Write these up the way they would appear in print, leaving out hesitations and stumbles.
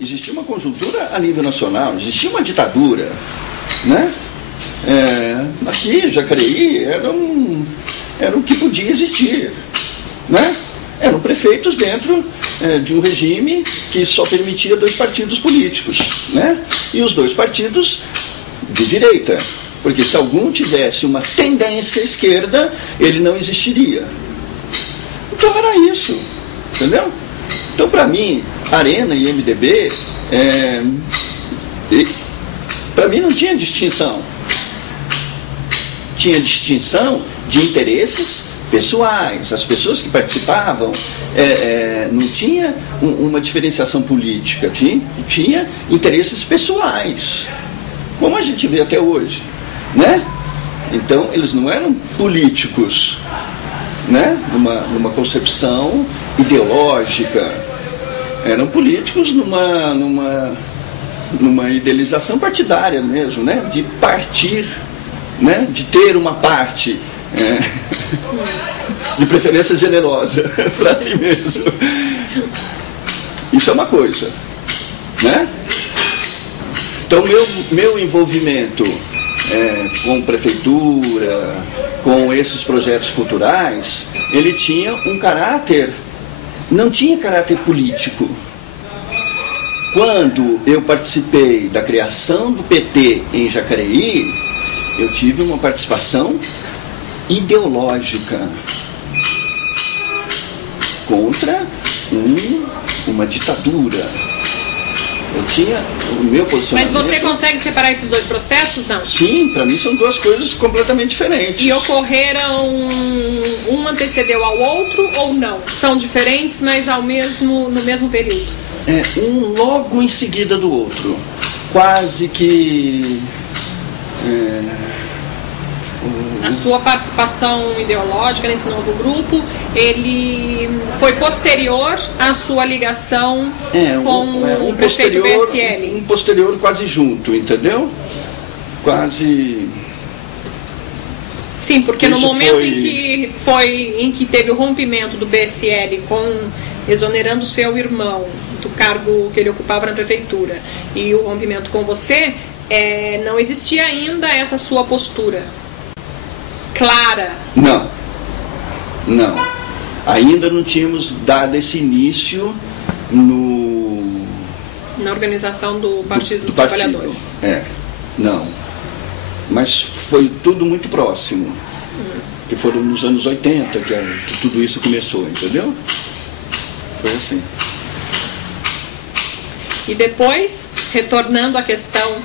Existia uma conjuntura a nível nacional, existia uma ditadura, né? Aqui, Jacareí, era o que podia existir, né? Eram prefeitos dentro de um regime que só permitia 2 partidos políticos, né? E os 2 partidos de direita, porque se algum tivesse uma tendência à esquerda, ele não existiria. Então era isso, entendeu? Então, para mim, Arena e MDB, para mim não tinha distinção. Tinha distinção de interesses pessoais. As pessoas que participavam não tinha uma diferenciação política, tinha interesses pessoais, como a gente vê até hoje, né? Então, eles não eram políticos, né? Numa concepção ideológica, eram políticos numa idealização partidária mesmo, né? De partir, né? De ter uma parte, de preferência generosa para si mesmo. Isso é uma coisa, né? Então, meu envolvimento com prefeitura, com esses projetos culturais, ele tinha um caráter, não tinha caráter político. Quando eu participei da criação do PT em Jacareí, eu tive uma participação ideológica contra uma ditadura. Eu tinha o meu posicionamento. Mas você consegue separar esses 2 processos, não? Sim, para mim são 2 coisas completamente diferentes. E ocorreram, um antecedeu ao outro ou não? São diferentes, mas no mesmo período? Um logo em seguida do outro. Quase que... A sua participação ideológica nesse novo grupo, ele foi posterior à sua ligação com o prefeito BSL? Um posterior quase junto, entendeu? Quase... Sim, porque no momento em que teve o rompimento do BSL exonerando seu irmão do cargo que ele ocupava na prefeitura e o rompimento com você, não existia ainda essa sua postura clara? Não. Ainda não tínhamos dado esse início na organização do Partido dos Trabalhadores. Não. Mas foi tudo muito próximo. Que foram nos anos 80 que tudo isso começou, entendeu? Foi assim. E depois, retornando à questão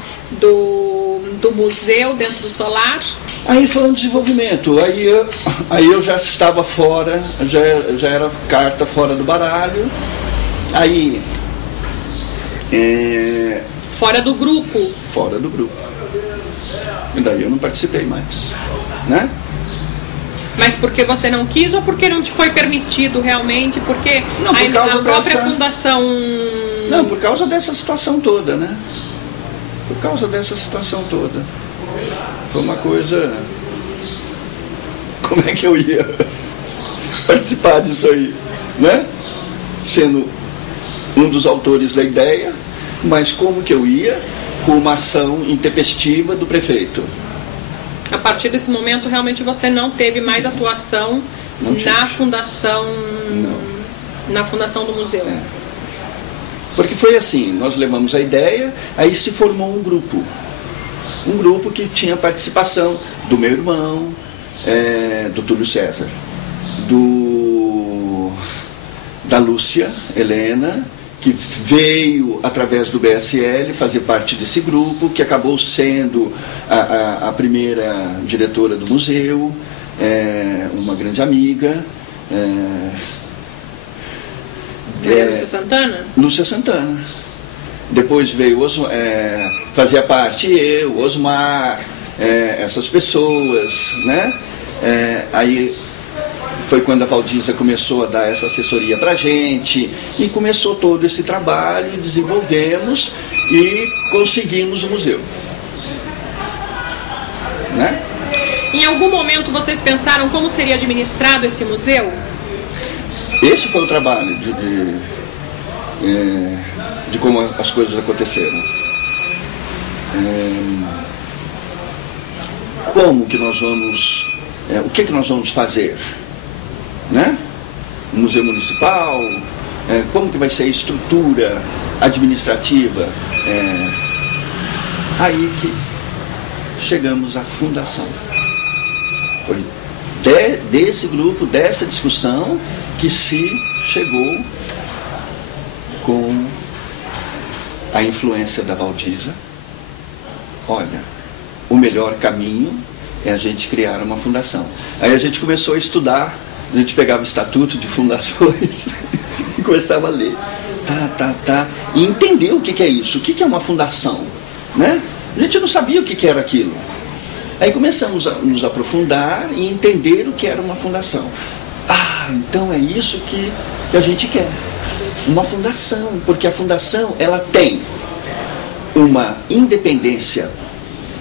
do museu dentro do Solar... Aí foi um desenvolvimento, aí eu já estava fora, já era carta fora do baralho, aí... Fora do grupo? Fora do grupo. E daí eu não participei mais, né? Mas porque você não quis ou porque não te foi permitido realmente? Porque não, por causa a própria fundação... Não, por causa dessa situação toda, né? Por causa dessa situação toda. Foi uma coisa... Como é que eu ia participar disso aí, né? Sendo um dos autores da ideia, mas como que eu ia com uma ação intempestiva do prefeito? A partir desse momento, realmente você não teve mais atuação na fundação... Não. Na fundação do museu? Porque foi assim, nós levamos a ideia, aí se formou um grupo. Um grupo que tinha participação do meu irmão, do Túlio César, da Lúcia Helena, que veio através do BSL fazer parte desse grupo, que acabou sendo a primeira diretora do museu, uma grande amiga. Lúcia Santana? Lúcia Santana. Depois veio fazia parte eu, Osmar, essas pessoas, né? Aí foi quando a Valdiza começou a dar essa assessoria para a gente, e começou todo esse trabalho, desenvolvemos e conseguimos o museu, né? Em algum momento vocês pensaram como seria administrado esse museu? Esse foi o trabalho de como as coisas aconteceram. Como que nós vamos, o que nós vamos fazer, né? Museu Municipal, como que vai ser a estrutura administrativa, aí que chegamos à fundação. Foi desse grupo, dessa discussão, que se chegou com a influência da Valdiza. Olha, o melhor caminho é a gente criar uma fundação. Aí a gente começou a estudar, a gente pegava o estatuto de fundações e começava a ler. E entender o que é isso, o que é uma fundação, né? A gente não sabia o que era aquilo. Aí começamos a nos aprofundar e entender o que era uma fundação. Então é isso que a gente quer. Uma fundação, porque a fundação, ela tem uma independência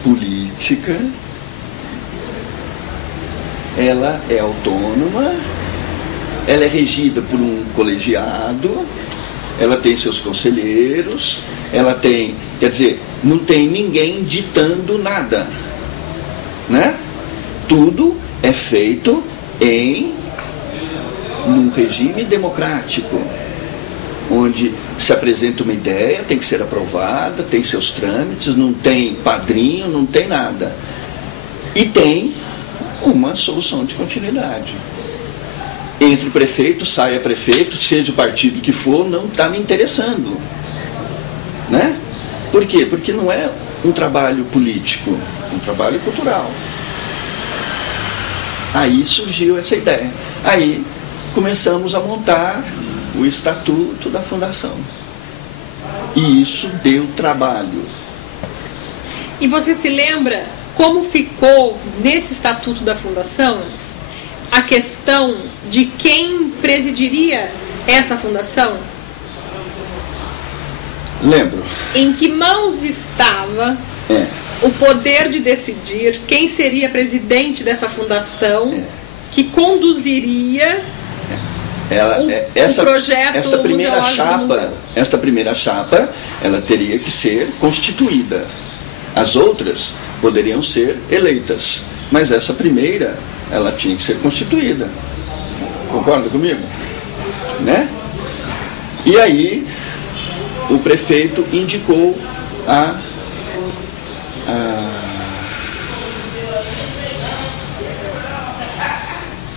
política, ela é autônoma, ela é regida por um colegiado, ela tem seus conselheiros, ela tem, quer dizer, não tem ninguém ditando nada, né? Tudo é feito num regime democrático, onde se apresenta uma ideia, tem que ser aprovada, tem seus trâmites, não tem padrinho, não tem nada. E tem uma solução de continuidade. Entre prefeito, saia prefeito, seja o partido que for, não está me interessando. Né? Por quê? Porque não é um trabalho político, é um trabalho cultural. Aí surgiu essa ideia. Aí começamos a montar o estatuto da fundação. E isso deu trabalho. E você se lembra como ficou nesse estatuto da fundação a questão de quem presidiria essa fundação? Lembro. Em que mãos estava o poder de decidir quem seria presidente dessa fundação, que conduziria o projeto esta primeira chapa, ela teria que ser constituída. As outras poderiam ser eleitas, mas essa primeira, ela tinha que ser constituída. Concorda comigo? Né? E aí o prefeito indicou a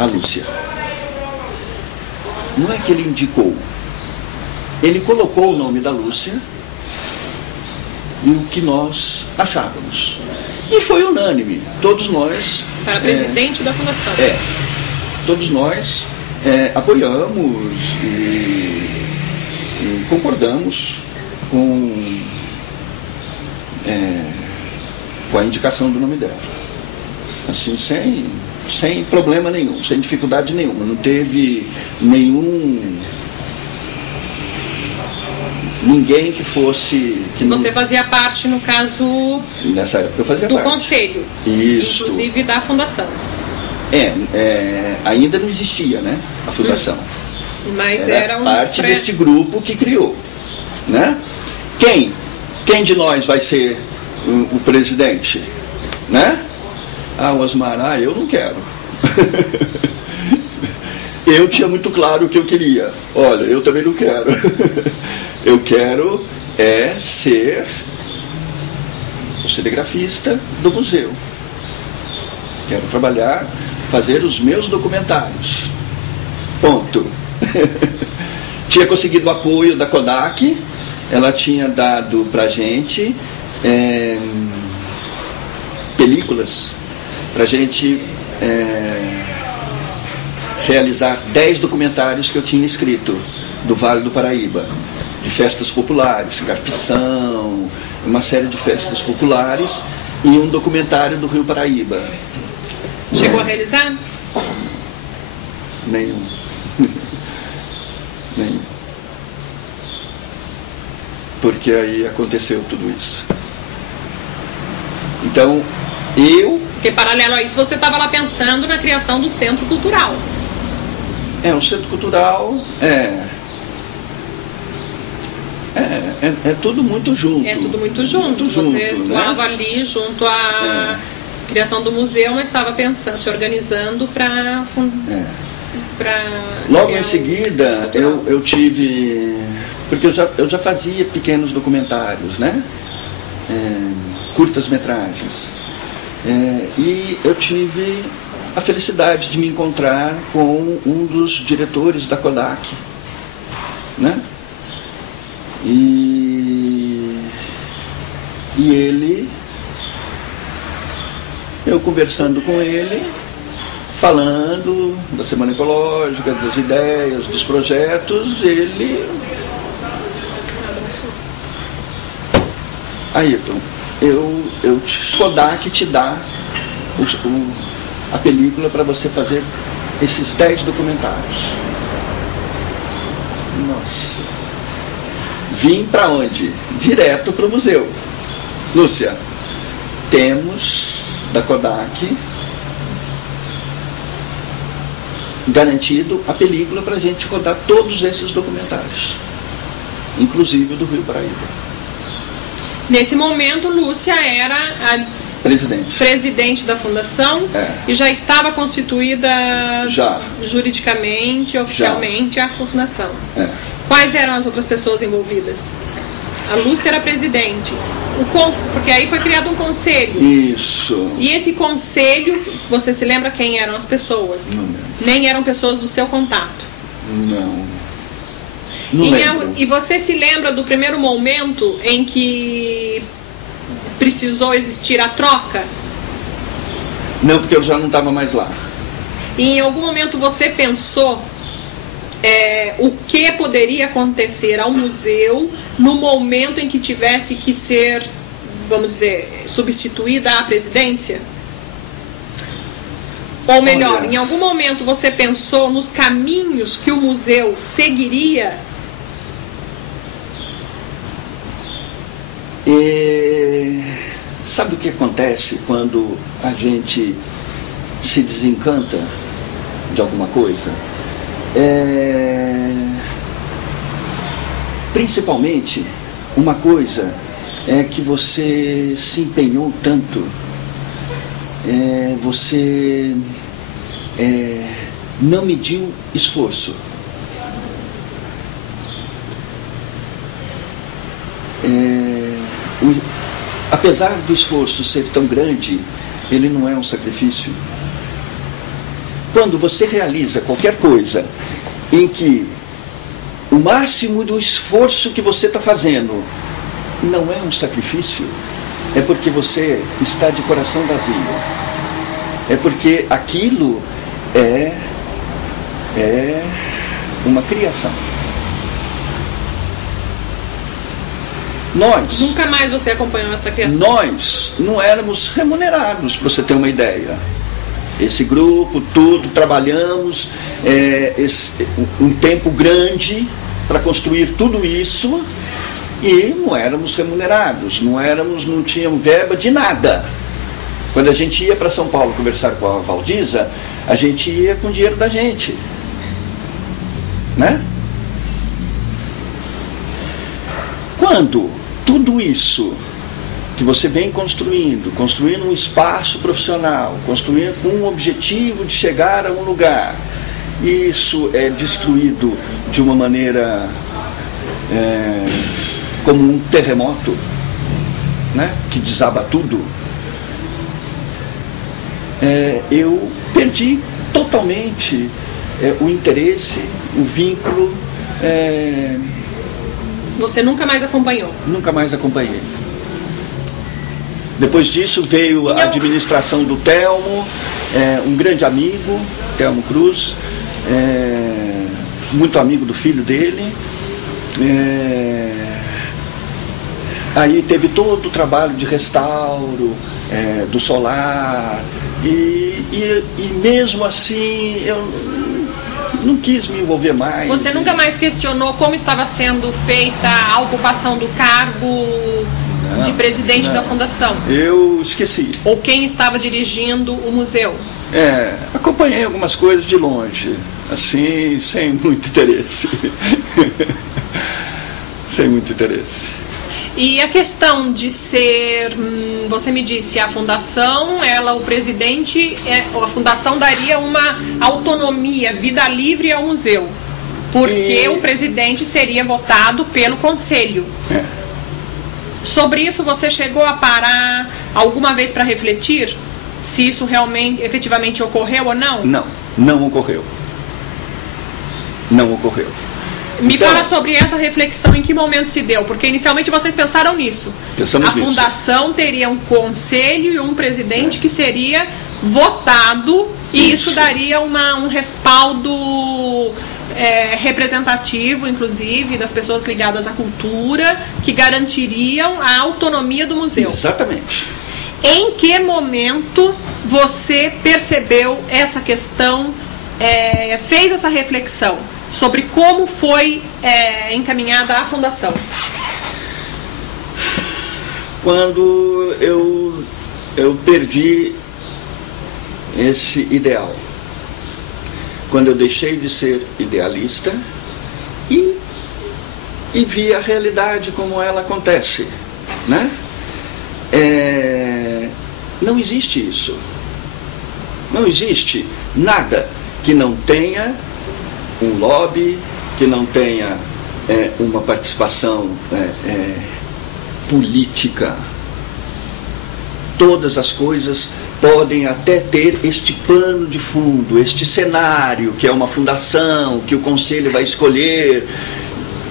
Lúcia. Não é que ele indicou, ele colocou o nome da Lúcia e o que nós achávamos. E foi unânime, todos nós... Para presidente da fundação. Todos nós apoiamos e concordamos com a indicação do nome dela. Assim, sem problema nenhum, sem dificuldade nenhuma. Não teve ninguém que fosse... Você fazia parte, no caso... Nessa época eu fazia parte. Do conselho. Isso. Inclusive da fundação. Ainda não existia, né, a fundação. Mas era parte deste grupo que criou, né? Quem de nós vai ser o presidente, né? O Osmar, eu não quero. Eu tinha muito claro o que eu queria. Olha, eu também não quero. Eu quero ser o cinegrafista do museu. Quero trabalhar, fazer os meus documentários. Ponto. Tinha conseguido o apoio da Kodak. Ela tinha dado pra gente películas pra gente realizar 10 documentários que eu tinha escrito do Vale do Paraíba, de festas populares, Carpição, uma série de festas populares e um documentário do Rio Paraíba. Chegou a realizar? Nenhum. Nenhum. Porque aí aconteceu tudo isso. Então, Porque paralelo a isso, você estava lá pensando na criação do Centro Cultural. Um centro cultural É tudo muito junto. É tudo muito junto. Você atuava ali junto à criação do museu, mas estava pensando, se organizando para... Logo em seguida, eu tive... Porque eu já fazia pequenos documentários, né? Curtas-metragens. E eu tive a felicidade de me encontrar com um dos diretores da Kodak, né? E ele, eu conversando com ele, falando da Semana Ecológica, das ideias, dos projetos, ele... Ayrton, Kodak te dá a película para você fazer esses 10 documentários. Nossa. Vim para onde? Direto para o museu. Lúcia, temos da Kodak garantido a película para a gente rodar todos esses documentários, inclusive o do Rio Paraíba. Nesse momento, Lúcia era a presidente da fundação e já estava constituída juridicamente, oficialmente, a fundação. Quais eram as outras pessoas envolvidas? A Lúcia era presidente. Porque aí foi criado um conselho. Isso. E esse conselho, você se lembra quem eram as pessoas? Não lembro. Nem eram pessoas do seu contato? Não. Não lembro. E você se lembra do primeiro momento em que precisou existir a troca? Não, porque eu já não estava mais lá. E em algum momento você pensou o que poderia acontecer ao museu no momento em que tivesse que ser, vamos dizer, substituída a presidência? Ou melhor, em algum momento você pensou nos caminhos que o museu seguiria? Sabe o que acontece quando a gente se desencanta de alguma coisa? Principalmente, uma coisa é que você se empenhou tanto, você não mediu esforço. Apesar do esforço ser tão grande, ele não é um sacrifício. Quando você realiza qualquer coisa em que o máximo do esforço que você está fazendo não é um sacrifício, é porque você está de coração vazio. É porque aquilo é uma criação. Nunca mais você acompanhou essa criação? Nós não éramos remunerados, para você ter uma ideia. Esse grupo, tudo, trabalhamos um tempo grande para construir tudo isso e não éramos remunerados, não tínhamos verba de nada. Quando a gente ia para São Paulo conversar com a Valdiza, a gente ia com o dinheiro da gente, né? Quando tudo isso que você vem construindo um espaço profissional, construindo com um objetivo de chegar a um lugar, isso é destruído de uma maneira como um terremoto, né, que desaba tudo, eu perdi totalmente o interesse, o vínculo. Você nunca mais acompanhou? Nunca mais acompanhei. Depois disso veio a administração do Telmo, um grande amigo, Telmo Cruz, muito amigo do filho dele. Aí teve todo o trabalho de restauro do solar, e mesmo assim eu não quis me envolver mais. Você nunca mais questionou como estava sendo feita a ocupação do cargo de presidente da fundação? Eu esqueci. Ou quem estava dirigindo o museu? Acompanhei algumas coisas de longe, assim, sem muito interesse. sem muito interesse. E a questão de ser, você me disse, a fundação, o presidente, a fundação daria uma autonomia, vida livre ao museu, porque o presidente seria votado pelo conselho. Sobre isso você chegou a parar alguma vez para refletir se isso realmente, efetivamente ocorreu ou não? Não ocorreu. Não ocorreu. Me fala sobre essa reflexão, em que momento se deu? Porque inicialmente vocês pensaram nisso. Pensamos nisso. A fundação teria um conselho e um presidente que seria votado, e isso daria um respaldo representativo, inclusive, das pessoas ligadas à cultura, que garantiriam a autonomia do museu. Exatamente. Em que momento você percebeu essa questão, fez essa reflexão sobre como foi encaminhada a fundação? Quando eu perdi esse ideal, quando eu deixei de ser idealista e vi a realidade como ela acontece, né? Não existe isso. Não existe nada que não tenha um lobby, que não tenha uma participação política. Todas as coisas podem até ter este pano de fundo, este cenário, que é uma fundação, que o conselho vai escolher,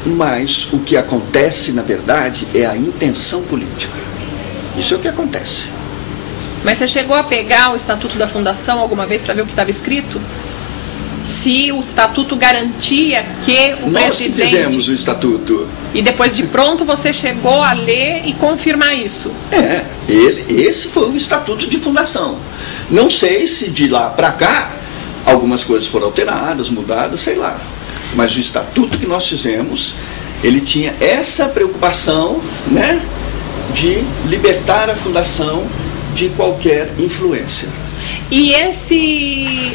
mas o que acontece, na verdade, é a intenção política. Isso é o que acontece. Mas você chegou a pegar o estatuto da fundação alguma vez para ver o que estava escrito? Se o estatuto garantia que o Nós presidente... que fizemos o estatuto. E depois de pronto você chegou a ler e confirmar isso? Esse foi o estatuto de fundação. Não sei se de lá para cá algumas coisas foram alteradas, mudadas, sei lá. Mas o estatuto que nós fizemos, ele tinha essa preocupação, né, de libertar a fundação de qualquer influência. E esse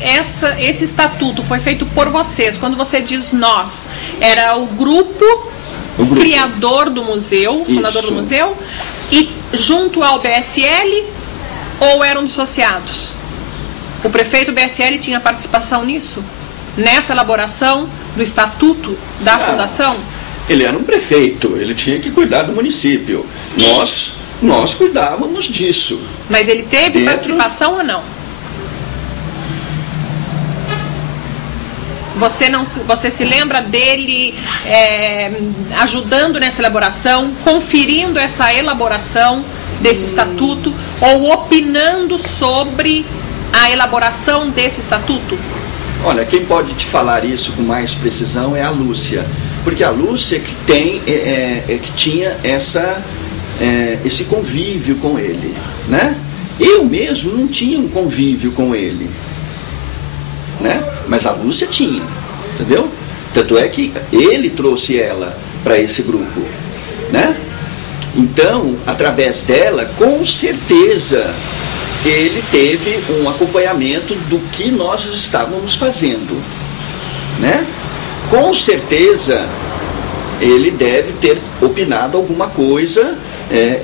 estatuto foi feito por vocês. Quando você diz nós, era o grupo criador do museu, fundador do museu, e junto ao BSL, ou eram dissociados? O prefeito BSL tinha participação nisso? Nessa elaboração do estatuto da fundação? Ele era um prefeito, ele tinha que cuidar do município. Nós cuidávamos disso. Mas ele teve participação ou não? Você se lembra dele ajudando nessa elaboração, conferindo essa elaboração desse estatuto, ou opinando sobre a elaboração desse estatuto? Olha, quem pode te falar isso com mais precisão é a Lúcia, porque a Lúcia que tinha esse convívio com ele, né? Eu mesmo não tinha um convívio com ele, né? Mas a Lúcia tinha, entendeu? Tanto é que ele trouxe ela para esse grupo, né? Então, através dela, com certeza, ele teve um acompanhamento do que nós estávamos fazendo, né? Com certeza, ele deve ter opinado alguma coisa,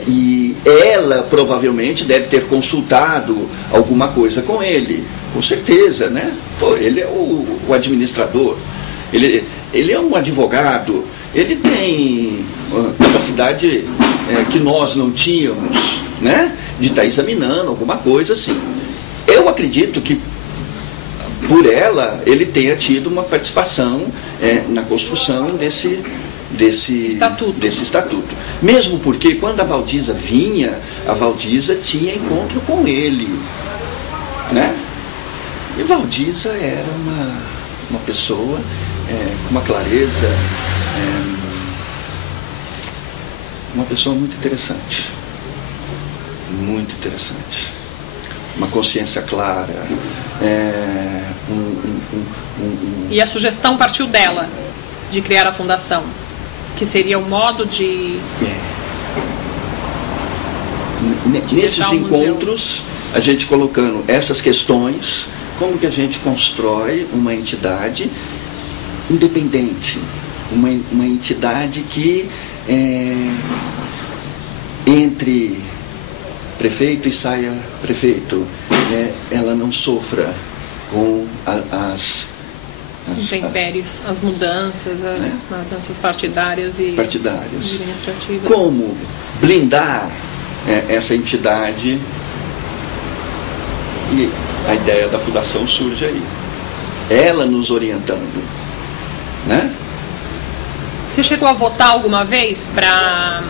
e ela provavelmente deve ter consultado alguma coisa com ele. Com certeza, né? Pô, ele é o administrador, ele é um advogado, ele tem uma capacidade que nós não tínhamos, né? De estar examinando alguma coisa assim. Eu acredito que por ela ele tenha tido uma participação na construção desse estatuto. Mesmo porque quando a Valdiza vinha, a Valdiza tinha encontro com ele, né? E Valdiza era uma pessoa com uma clareza, uma pessoa muito interessante. Muito interessante. Uma consciência clara. E a sugestão partiu dela, de criar a fundação, que seria o modo de... Nesses encontros, a gente colocando essas questões, como que a gente constrói uma entidade independente, uma entidade que entre prefeito e saia prefeito, ela não sofra com as intempéries, as mudanças, as mudanças partidárias e administrativas. Como blindar essa entidade? E a ideia da fundação surge aí. Ela nos orientando, né? Você chegou a votar alguma vez para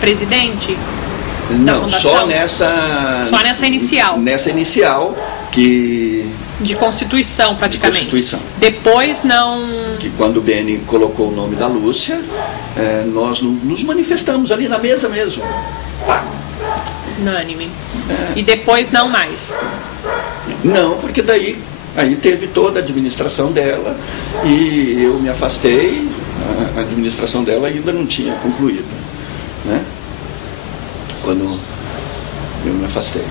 presidente? Não, só nessa inicial. Nessa inicial, que... De Constituição, praticamente. De Constituição. Depois não... Que quando o Beni colocou o nome da Lúcia, nós nos manifestamos ali na mesa mesmo. Unânime. E depois não mais? Não, porque daí aí teve toda a administração dela e eu me afastei, a administração dela ainda não tinha concluído, né? Quando eu me afastei.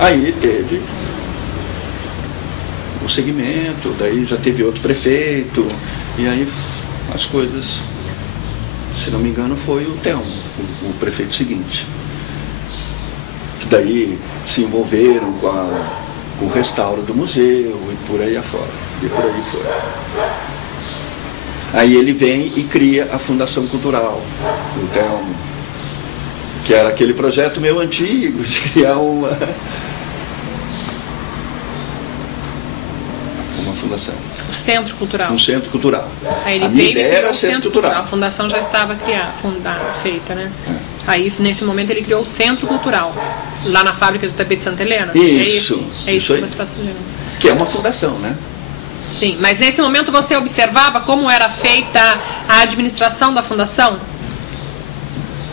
Aí teve o segmento, daí já teve outro prefeito, e aí as coisas, se não me engano, foi o Telmo, o prefeito seguinte. Que daí se envolveram com o restauro do museu e por aí afora. E por aí foi. Aí ele vem e cria a Fundação Cultural, o Telmo, que era aquele projeto meu antigo de criar uma fundação. O Centro Cultural. Um Centro Cultural. Aí ele veio e criou o Centro Cultural. A fundação já estava feita, né? Aí, nesse momento, ele criou o Centro Cultural, lá na fábrica do tapete Santa Helena. Isso. É isso que você está sugerindo. Que é uma fundação, né? Sim, mas nesse momento você observava como era feita a administração da fundação?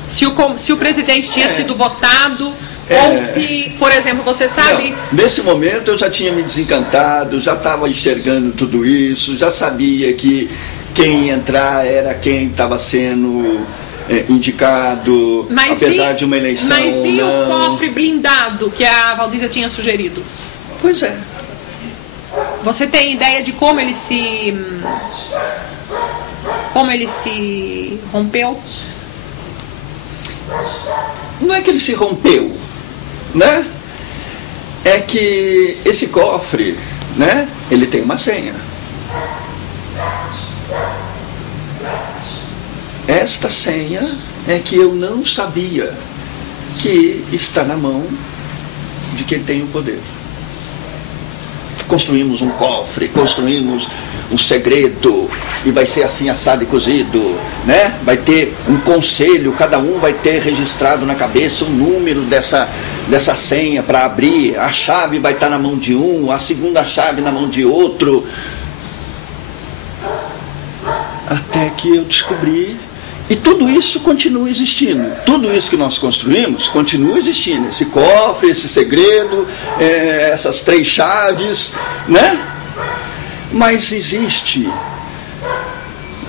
Se o presidente tinha sido votado, ou se, por exemplo, você sabe... Não, nesse momento eu já tinha me desencantado, já estava enxergando tudo isso, já sabia que quem ia entrar era quem estava sendo indicado, apesar de uma eleição. Mas e o cofre blindado que a Valdísia tinha sugerido? Pois é. Você tem ideia de como ele se rompeu? Não é que ele se rompeu, né? É que esse cofre, né? Ele tem uma senha. Esta senha é que eu não sabia que está na mão de quem tem o poder. Construímos um cofre, construímos um segredo, e vai ser assim assado e cozido, né? Vai ter um conselho, cada um vai ter registrado na cabeça o número dessa senha para abrir, a chave vai estar na mão de um, a segunda chave na mão de outro. Até que eu descobri, e tudo isso continua existindo, tudo isso que nós construímos continua existindo, esse cofre, esse segredo, essas 3 chaves, né? Mas existe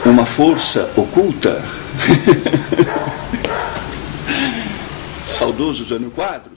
uma força oculta, saudoso Jânio Quadros,